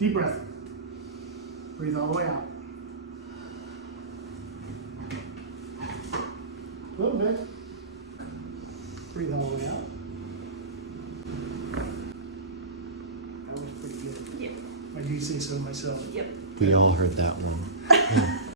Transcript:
Deep breath. Breathe all the way out. A little bit. Breathe all the way out. That was pretty good. Yep. I do say so myself. Yep. We all heard that one.